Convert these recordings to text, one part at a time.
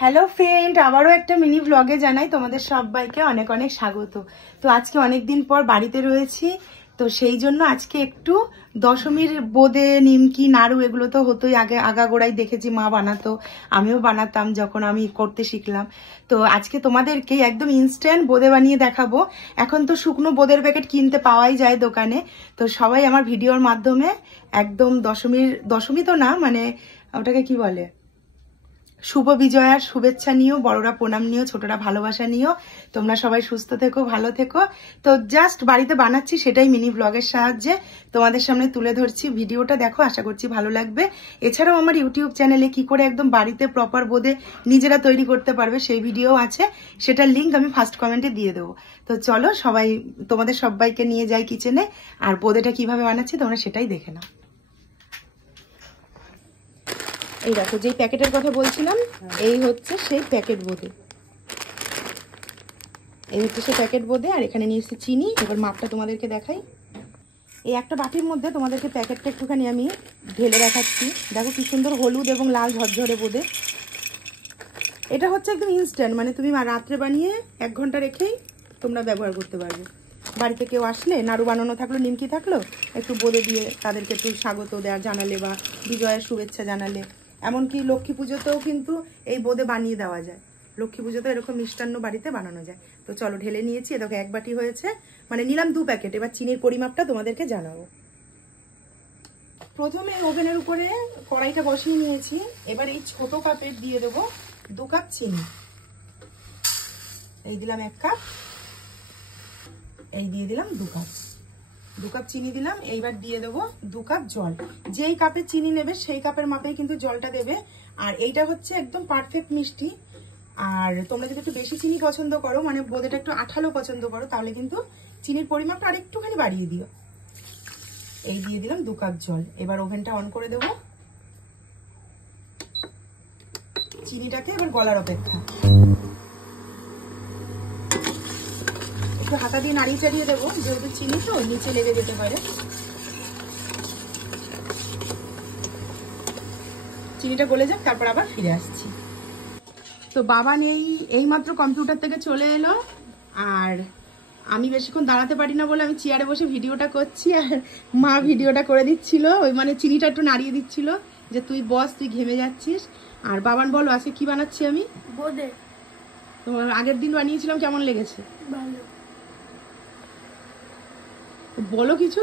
Hello friend, আবারও একটা mini ব্লগে জানাই তোমাদের সবাইকে অনেক অনেক স্বাগত। তো আজকে অনেকদিন পর বাড়িতে রয়েছি, তো সেই জন্য আজকে একটু দশমীর বোঁদে, নিমকি, নাড়ু এগুলো তো হতোই, আগে আগাগোড়াই দেখেছি মা বানাতো, আমিও বানাতাম যখন আমি করতে শিখলাম। তো আজকে তোমাদেরকে একদম ইনস্ট্যান্ট বোঁদে বানিয়ে দেখাবো। এখন তো শুকনো বোঁদের প্যাকেট কিনতে পাওয়াই যায় দোকানে, তো সবাই আমার ভিডিওর মাধ্যমে একদম দশমী তো না, মানে ওটাকে কি বলে, শুভ বিজয়ার শুভেচ্ছা নিও, বড়রা প্রণাম নিও, ছোটরা ভালোবাসা নিও। তোমরা সবাই সুস্থ থেকো, ভালো থেকো। তো জাস্ট বাড়িতে বানাচ্ছি, সেটাই মিনি ব্লগের সাহায্যে তোমাদের সামনে তুলে ধরছি। ভিডিওটা দেখো, আশা করছি ভালো লাগবে। এছাড়াও আমার ইউটিউব চ্যানেলে কি করে একদম বাড়িতে প্রপার বোঁদে নিজেরা তৈরি করতে পারবে সেই ভিডিও আছে, সেটার লিঙ্ক আমি ফার্স্ট কমেন্টে দিয়ে দেবো। তো চলো সবাই, তোমাদের সবাইকে নিয়ে যাই কিচেনে, আর বোঁদেটা কিভাবে বানাচ্ছি তোমরা সেটাই দেখে নাও। এই দেখো, যেই প্যাকেটের কথা বলছিলাম, এই হচ্ছে সেই প্যাকেট বোঁদে, এই হচ্ছে সেই প্যাকেট বোঁদে। আর এখানে নিয়ে এসেছি চিনি। এবার মাপটা তোমাদেরকে দেখাই। এই একটা বাটির মধ্যে তোমাদেরকে প্যাকেটটা একটুখানি আমি ঢেলে দেখাচ্ছি। দেখো কি সুন্দর হলুদ এবং লাল ঝরঝরে বোঁদে। এটা হচ্ছে একদম ইনস্ট্যান্ট, মানে তুমি রাত্রে বানিয়ে 1 ঘন্টা রেখেই তোমরা ব্যবহার করতে পারবে। বাড়িতে কেউ আসলে, নাড়ু বানানো থাকলো, নিমকি থাকলো, একটু বোঁদে দিয়ে তাদেরকে একটু স্বাগত দেওয়া জানালে, বা বিজয়ের শুভেচ্ছা জানালে। এমনকি লক্ষ্মী পুজোতেও কিন্তু এই বোঁদে বানিয়ে দেওয়া যায়। লক্ষ্মী পুজোতে এরকম মিষ্টান্ন বাড়িতে বানানো যায়। তো চলো ঢেলে নিয়েছি, দেখো 1 বাটি হয়েছে, মানে নিলাম 2 প্যাকেট। এবার চিনির পরিমাপটা তোমাদেরকে জানাবো। প্রথমে ওভেনের উপরে কড়াইটা বসিয়ে নিয়েছি। এবার এই ছোট কাপের দিয়ে দেবো 2 কাপ চিনি। এই দিলাম 1 কাপ, এই দিয়ে দিলাম 2 কাপ। 2 কাপ চিনি দিলাম। এইবার দিয়ে দেবো 2 কাপ জল। যেই কাপে চিনি নেবে সেই কাপের মাপেই কিন্তু জলটা দেবে। আর এইটা হচ্ছে একদম পারফেক্ট মিষ্টি। আর তোমরা যদি একটু বেশি চিনি পছন্দ করো, মানে বোঁদেটা একটু আঠালো পছন্দ করো, তাহলে কিন্তু চিনির পরিমাপটা আর একটুখানি বাড়িয়ে দিও। এই দিয়ে দিলাম 2 কাপ জল। এবার ওভেনটা অন করে দেবো। চিনিটাকে এবার গলার অপেক্ষা। একটু হাতা দিয়ে নাড়িয়ে চাড়িয়ে দেবো, যেহেতু চিনি তো নিচে লেগে যেতে পারে। চিনিটা গলে যাক, তারপর আবার ফিরে আসছি। তো বাবা নেই, এইমাত্র কম্পিউটার থেকে চলে এলো। আর আমি বেশিক্ষণ দাঁড়াতে পারি না বলে আমি চেয়ারে বসে ভিডিওটা করছি, আর মা ভিডিওটা করে দিচ্ছিল। ওই মানে চিনিটা একটু নাড়িয়ে দিচ্ছিল যে তুই বস, তুই ঘেমে যাচ্ছিস। আর বাবান বলো আজকে কি বানাচ্ছি আমি? বোঁদে। তোমার আগের দিন বানিয়েছিলাম, কেমন লেগেছে? ভালো। বলো কিছু।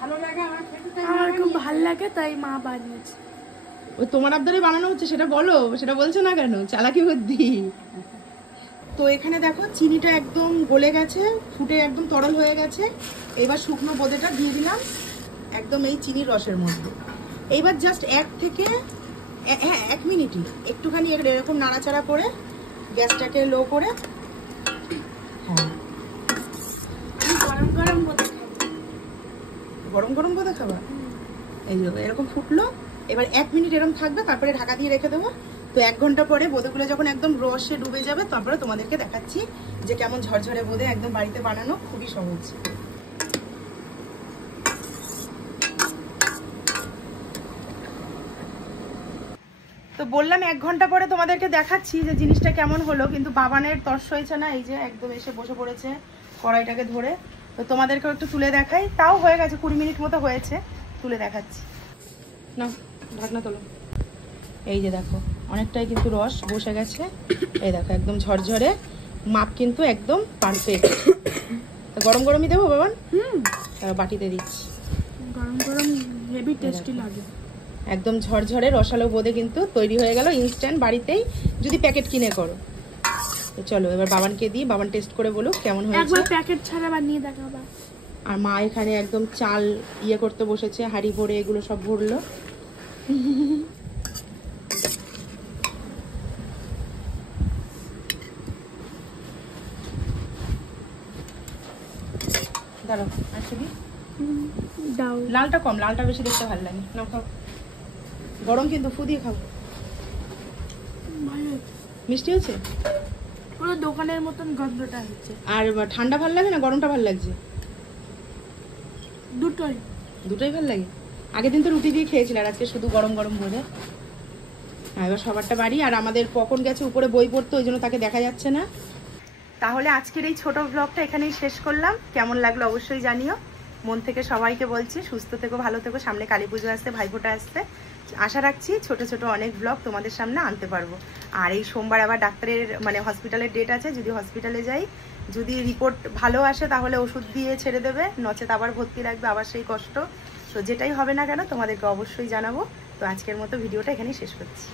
ভালো লাগে, আমার খুব ভালো লাগে, তাই মা বানিয়েছে। ওই তোমার আবদারে বানানো হচ্ছে, সেটা বলো। সেটা বলছো না কেন? চালাকি বুদ্ধি। তো এখানে দেখো চিনিটা একদম গলে গেছে, ফুটে একদম তরল হয়ে গেছে। এবার শুকনো বোঁদেটা দিয়ে দিলাম একদম এই চিনির রসের মধ্যে। এইবার জাস্ট 1 মিনিটই একটুখানি এরকম নাড়াচাড়া করে গ্যাসটাকে লো করে। হ্যাঁ, গরম গরম বোঁদে গরম গরম বোঁদে খাবা। এই যে এরকম ফুটলো, এবার 1 মিনিট এরকম থাকবে, তারপরে ঢাকা দিয়ে রেখে দেবো। তো 1 ঘন্টা পরে বোঁদেগুলো যখন একদম রসে ডুবে যাবে, তারপরে তোমাদেরকে দেখাচ্ছি যে কেমন ঝরঝরে বোঁদে, একদম বাড়িতে বানানো, খুবই সহজ। তো বললাম 1 ঘন্টা পরে তোমাদেরকে দেখাচ্ছি যে জিনিসটা কেমন হলো, কিন্তু বাবানের তর্স হয়েছে না। এই যে একদম এসে বসে পড়েছে কড়াইটাকে ধরে। তো তোমাদেরকেও একটু তুলে দেখাই। তাও হয়ে গেছে, 20 মিনিট মতো হয়েছে। তুলে দেখাচ্ছি না, ঢাকনা তোলো। এই যে দেখো অনেকটাই কিন্তু রস বসে গেছে। এই দেখো একদম ঝরঝরে, মাপ কিন্তু একদম পারফেক্ট। গরম গরমই দেবো বাবান? বাটিতে দিচ্ছি। গরম গরম হেভি টেস্টি লাগে। একদম ঝরঝরে রসালো বোঁদে কিন্তু তৈরি হয়ে গেল ইনস্ট্যান্ট, বাড়িতেই যদি প্যাকেট কিনে করো। তো চলো এবার বাবানকে দিই, বাবান টেস্ট করে বলুক কেমন হয়েছে। একবার প্যাকেট ছাড়া বানিয়ে দেখাবা। আর মা এখানে একদম চাল করতে বসেছে, হাঁড়ি ভরে এগুলো সব ভরলো। দাঁড়াও আসবি, দাও। লালটা কম, লালটা বেশি দেখতে ভালো লাগে না। খাও, গরম কিন্তু, ফু দিয়ে খাও। মিষ্টি হয়েছে, পুরো দোকানের মতন গন্ধটা হচ্ছে। আর ঠান্ডা ভালো লাগে না গরমটা ভালো লাগছে? দুটোই ভালো লাগে। আগের দিন তো রুটি দিয়ে খেয়েছিল, আর আজকে শুধু গরম গরম ভরে। এবার সবারটা বাড়ি। আর আমাদের পকন গেছে উপরে বই পড়তে, ওই জন্য তাকে দেখা যাচ্ছে না। তাহলে আজকের এই ছোট ব্লগটা এখানেই শেষ করলাম। কেমন লাগলো অবশ্যই জানিও। মন থেকে সবাইকে বলছি সুস্থ থেকো, ভালো থেকো। সামনে কালী পুজো আসছে, ভাইফোঁটা আসছে। আশা রাখছি ছোট ছোট অনেক ব্লগ তোমাদের সামনে আনতে পারবো। আর এই সোমবার আবার ডাক্তারের মানে হসপিটালের ডেট আছে, যদি হসপিটালে যাই, যদি রিপোর্ট ভালো আসে তাহলে ওষুধ দিয়ে ছেড়ে দেবে, নচেত আবার ভর্তি রাখবে, আবার সেই কষ্ট। তো যেটাই হবে না কেন তোমাদেরকে অবশ্যই জানাবো। তো আজকের মতো ভিডিওটা এখানেই শেষ করছি।